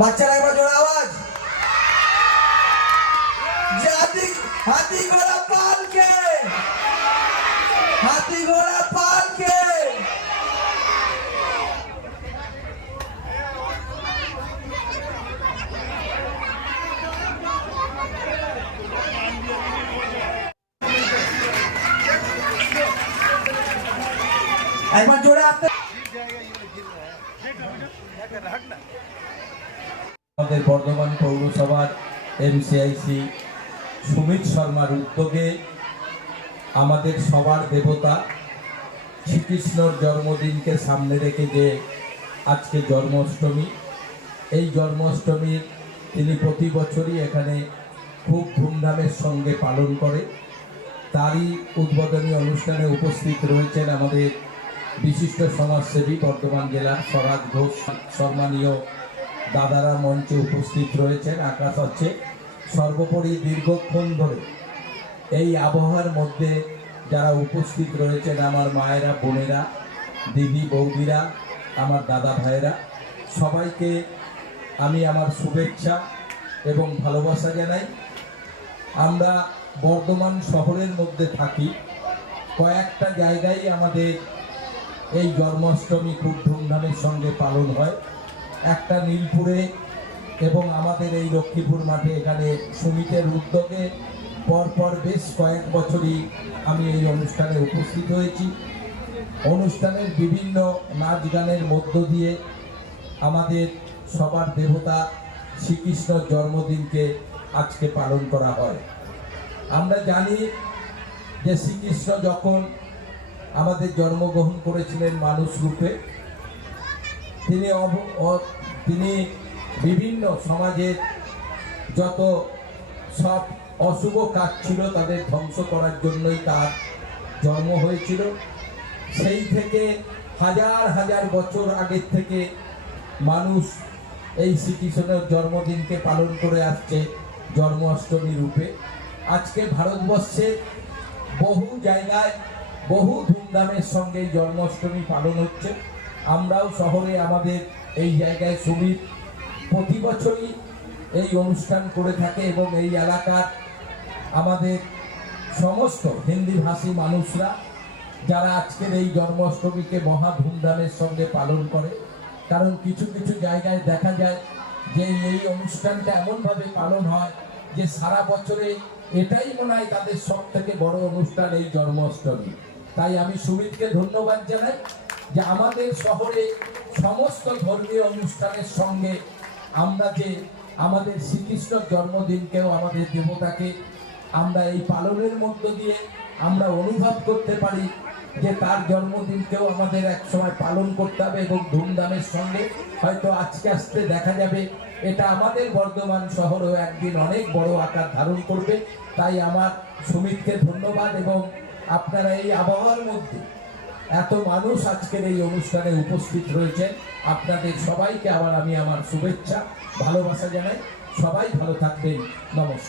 বাচ্চারা একবার জোরে আওয়াজ যে হাতি হাতি ঘোড়া পালকে হাতি ঘোড়া পালকে একবার জোরে আপনি আমাদের বর্ধমান পৌরসভার এমসিআইসি সুমিত শর্মার উদ্যোগে আমাদের সবার দেবতা শ্রীকৃষ্ণর জন্মদিনকে সামনে রেখে যে আজকে জন্মাষ্টমী, এই জন্মাষ্টমীর তিনি প্রতি বছরই এখানে খুব ধুমধামের সঙ্গে পালন করে। তারই উদ্বোধনী অনুষ্ঠানে উপস্থিত রয়েছেন আমাদের বিশিষ্ট সমাজসেবী বর্ধমান জেলার স্বরাজ ঘোষ, সম্মানীয় দাদারা মঞ্চে উপস্থিত রয়েছেন, আকাশ হচ্ছে সর্বোপরি দীর্ঘক্ষণ ধরে। এই আবহাওয়ার মধ্যে যারা উপস্থিত রয়েছেন আমার মায়েরা, বোনেরা, দিদি, বৌদিরা, আমার দাদা ভাইয়েরা, সবাইকে আমি আমার শুভেচ্ছা এবং ভালোবাসা জানাই। আমরা বর্ধমান শহরের মধ্যে থাকি। কয়েকটা জায়গায় আমাদের এই জন্মাষ্টমী খুব ধুমধামের সঙ্গে পালন হয়। একটা নীলপুরে এবং আমাদের এই লক্ষ্মীপুর মাঠে এখানে সুমিতের উদ্যোগে পরপর বেশ কয়েক বছরই আমি এই অনুষ্ঠানে উপস্থিত হয়েছি। অনুষ্ঠানের বিভিন্ন নাচ গানের মধ্য দিয়ে আমাদের সবার দেবতা শ্রীকৃষ্ণর জন্মদিনকে আজকে পালন করা হয়। আমরা জানি যে শ্রীকৃষ্ণ যখন আমাদের জন্মগ্রহণ করেছিলেন মানুষ রূপে তিনি তিনি বিভিন্ন সমাজের যত সব অশুভ কাজ ছিল তাদের ধ্বংস করার জন্যই তার জন্ম হয়েছিল। সেই থেকে হাজার হাজার বছর আগের থেকে মানুষ এই শ্রীকৃষ্ণের জন্মদিনকে পালন করে আসছে জন্মাষ্টমী রূপে। আজকে ভারতবর্ষে বহু জায়গায় বহু ধুমধামের সঙ্গে জন্মাষ্টমী পালন হচ্ছে। আমরাও শহরে আমাদের এই জায়গায় সুমিত প্রতি বছরই এই অনুষ্ঠান করে থাকে এবং এই এলাকার আমাদের সমস্ত হিন্দি ভাষী মানুষরা যারা আজকের এই জন্মাষ্টমীকে মহা ধুমধামের সঙ্গে পালন করে, কারণ কিছু কিছু জায়গায় দেখা যায় যে এই অনুষ্ঠানটা এমনভাবে পালন হয় যে সারা বছরে এটাই মনে হয় তাদের সব থেকে বড় অনুষ্ঠান এই জন্মাষ্টমী। তাই আমি সুমিতকে ধন্যবাদ জানাই। যে আমাদের শহরে সমস্ত ধর্মীয় অনুষ্ঠানের সঙ্গে আমরা যে আমাদের শ্রীকৃষ্ণ জন্মদিনকেও আমাদের দেবতাকে আমরা এই পালনের মধ্য দিয়ে আমরা অনুভব করতে পারি যে তার জন্মদিনকেও আমাদের এক সময় পালন করতে হবে এবং ধুমধামের সঙ্গে হয়তো আজকে আস্তে দেখা যাবে। এটা আমাদের বর্ধমান শহরেও একদিন অনেক বড় আকার ধারণ করবে। তাই আমার সুমিতকে ধন্যবাদ এবং আপনারা এই আবহাওয়ার মধ্যে এত মানুষ আজকের এই অনুষ্ঠানে উপস্থিত রয়েছেন। আপনাদের সবাইকে আবার আমি আমার শুভেচ্ছা, ভালোবাসা জানাই। সবাই ভালো থাকবেন। নমস্কার।